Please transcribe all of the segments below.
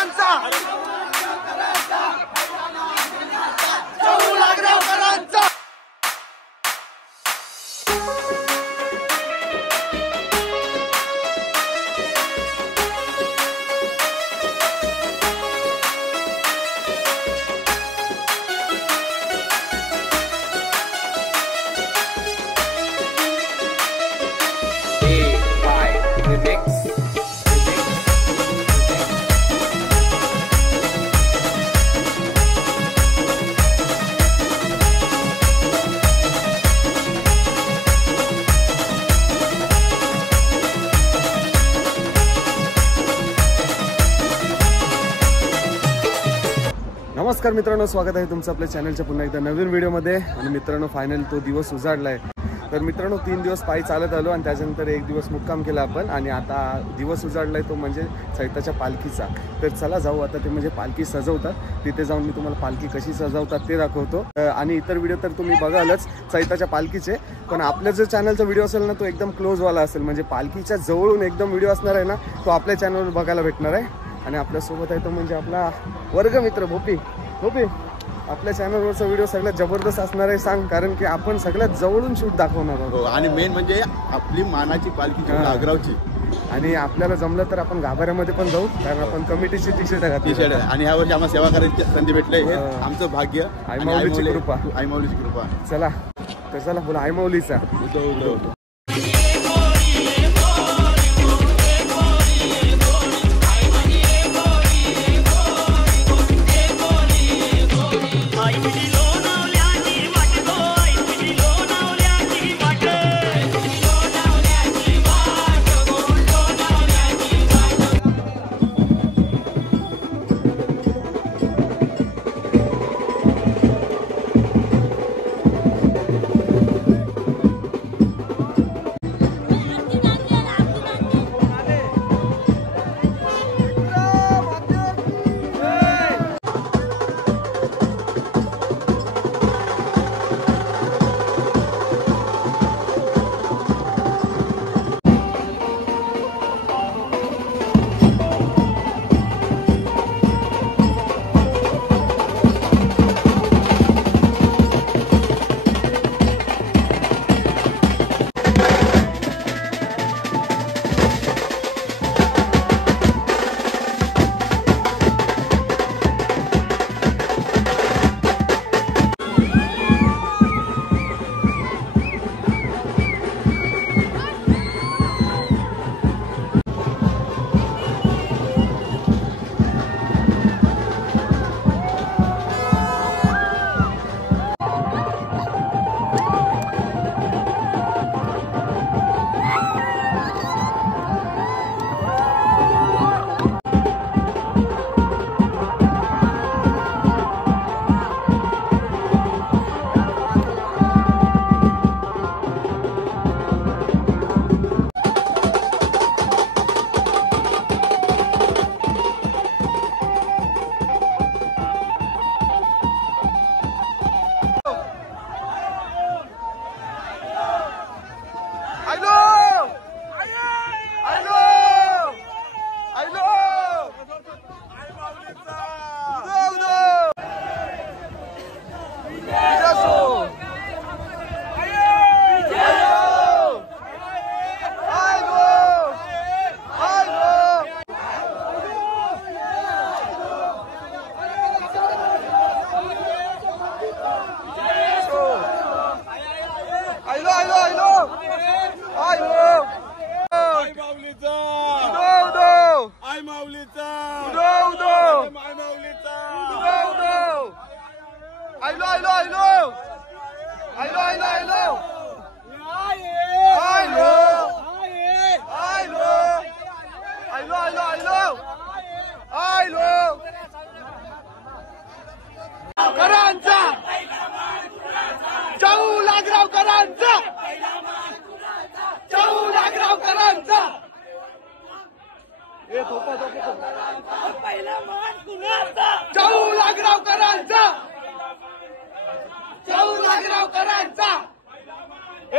करांचा जाऊ लागराव करांचा नमस्कार मित्रांनो, स्वागत आहे तुमचं आपल्या चॅनलच्या पुन्हा एकदा नवीन व्हिडिओमध्ये। आणि मित्रांनो, फायनल तो दिवस उजाडलाय। तर मित्रांनो, 3 दिवस पायी चालत आलो आणि त्याच्यानंतर 1 दिवस मुक्काम केला आपण आणि आता दिवस उजाडलाय तो म्हणजे चैताच्या पालखीचा। तर चला जाऊ आता, ते म्हणजे पालखी सजवतात तिथे जाऊन मी तुम्हाला पालखी कशी सजवतात ते दाखवतो। आणि इतर व्हिडिओ तर तुम्ही बघालच चैताच्या पालखीचे, पण आपल्या जो चॅनलचा व्हिडिओ असेल ना तो एकदम क्लोज वाला असेल, म्हणजे पालखीच्या जवळून एकदम व्हिडिओ असणार आहे ना, तो आपल्या चॅनलवर बघायला भेटणार आहे। आणि आपल्यासोबत आहे तो म्हणजे आपला वर्गमित्र भोपी। भोपी, आपल्या चॅनलवरचा व्हिडिओ सगळ्यात जबरदस्त असणार आहे, सांग, कारण की आपण सगळ्यात जवळून शूट दाखवणार आहोत। आणि मेन म्हणजे आपली मानाची पालखी नागरावची। आणि आपल्याला जमलं तर आपण गाभाऱ्यामध्ये पण जाऊ, कारण आपण कमिटीची टी शर्ट घातली आणि ह्यावर्षी आम्हाला सेवा करायची संधी भेटली, हे आमचं भाग्य। आईमाऊलीची कृपा, आईमाऊलीची कृपा। चला तर चला बोला आईमाऊलीचा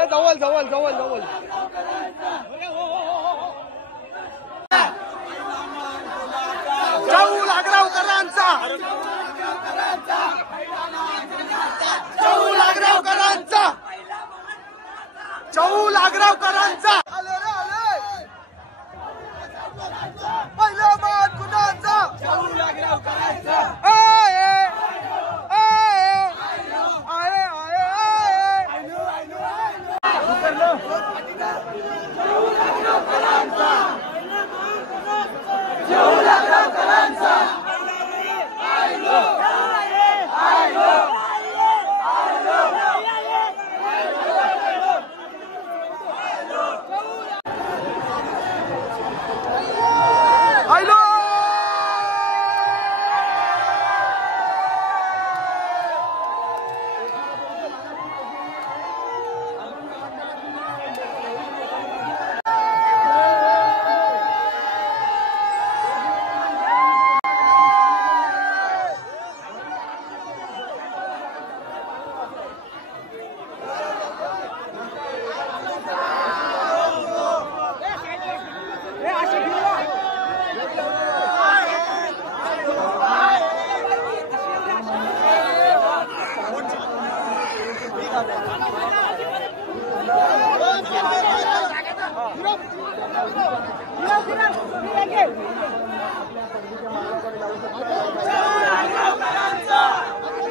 जवळ जवळ जवळ जवळ जाऊ चौ लागरावकरांचा पहिला मान कुणाचा चौ लागरावकरांचा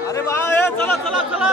अरे बाय चला चला चला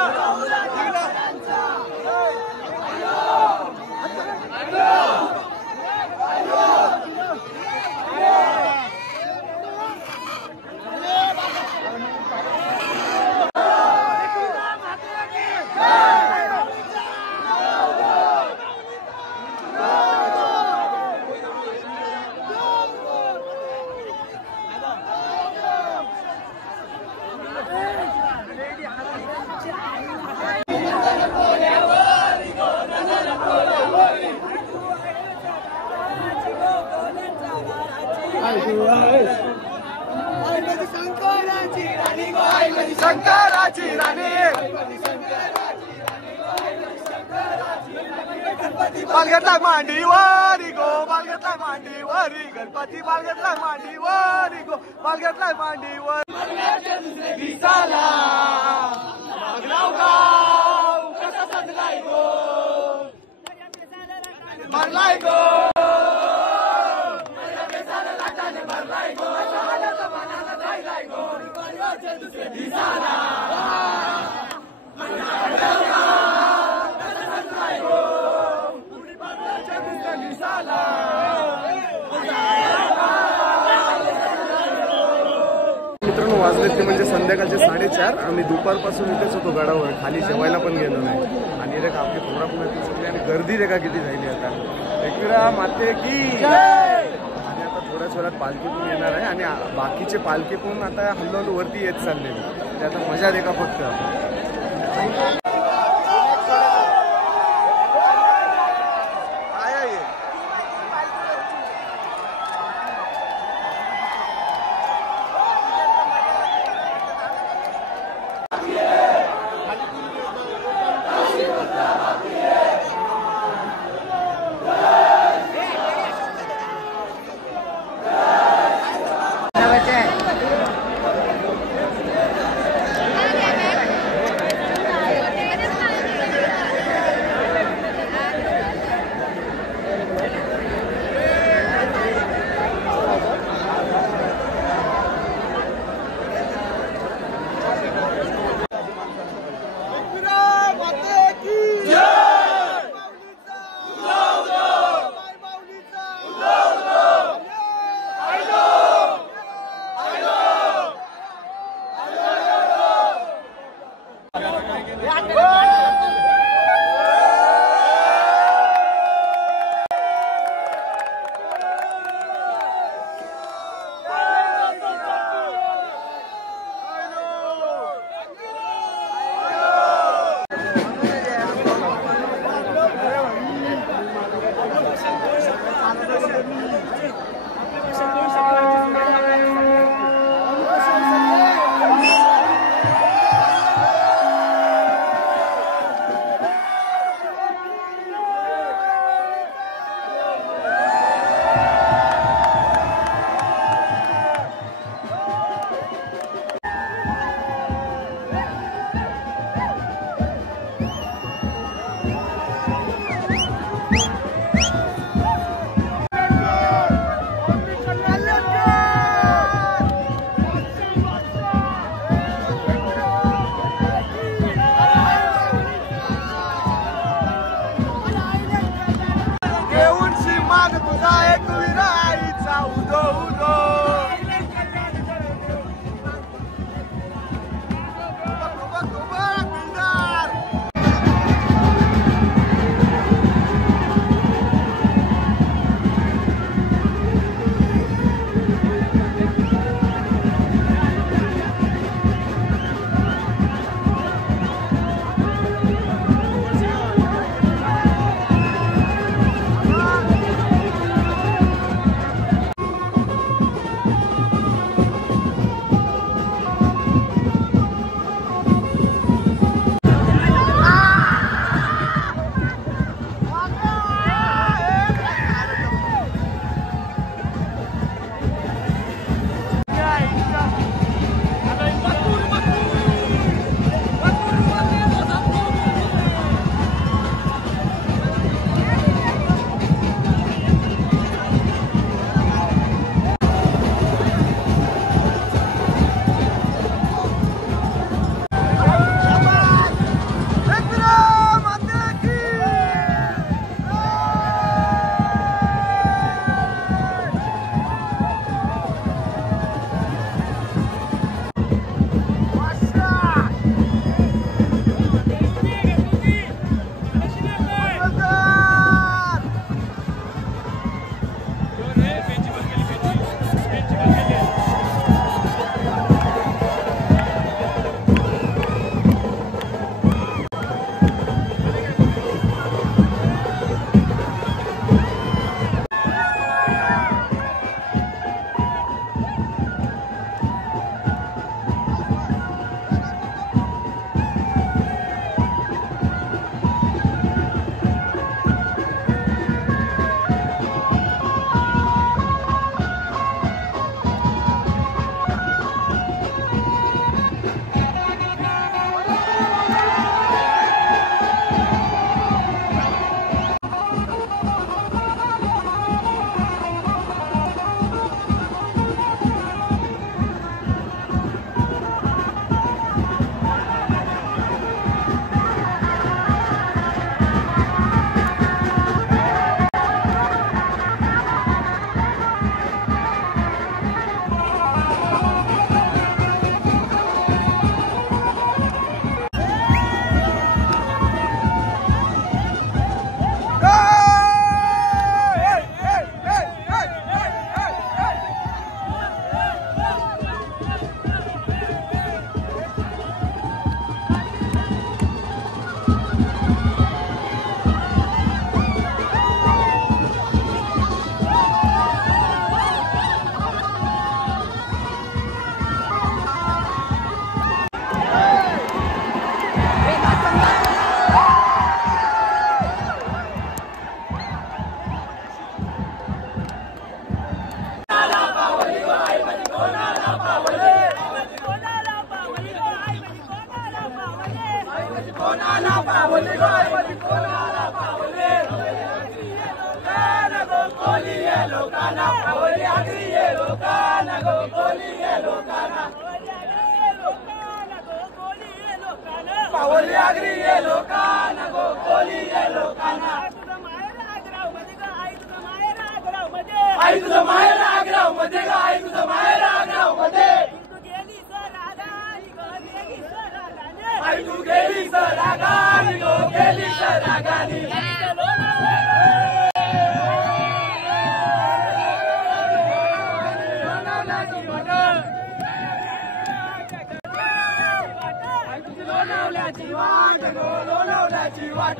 शंकराची राणी बालगतला मांडीवारी गो बालगतला मांडीवारी गणपती बालगतला मांडीवारी गो बालगतला मांडीवारी दिसाला गाव कसा सजलाय गो भरलाय गो भरलाय गो दिसाला मित्रांनो वाजले ते म्हणजे संध्याकाळचे 4:30. आम्ही दुपारपासून इथेच होतो गडावर, खाली जेवायला पण गेलो नाही. आणि रे का आपली पोरा पुण्यातील सगळी आणि गर्दी रे का किती झाली आता. एकविरा माते की आणि आता थोड्याच वेळात पालखी पण येणार आहे आणि बाकीचे पालखी पण आता हळूहळू वरती येत चालले. ते आता मजा दे का फक्त. पावली आगरी ये लोकांना गो कोली ये लोकांना पावली आगरी ये लोकांना गो कोली ये लोकांना आई तुझं माहेर आग्राव मध्ये ग आई तुझं माहेर आग्राव मध्ये आई तू गेली सर रागानी गो गेली सर रागानी लोणावल्याची वाट गो लोणावल्याची वाट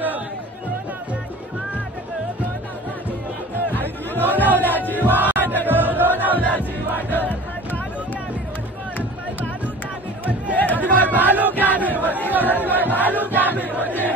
लोणावल्याची वाट गो लोणावल्याची वाट बालू क्या मिरवती गो बालू क्या मिरवती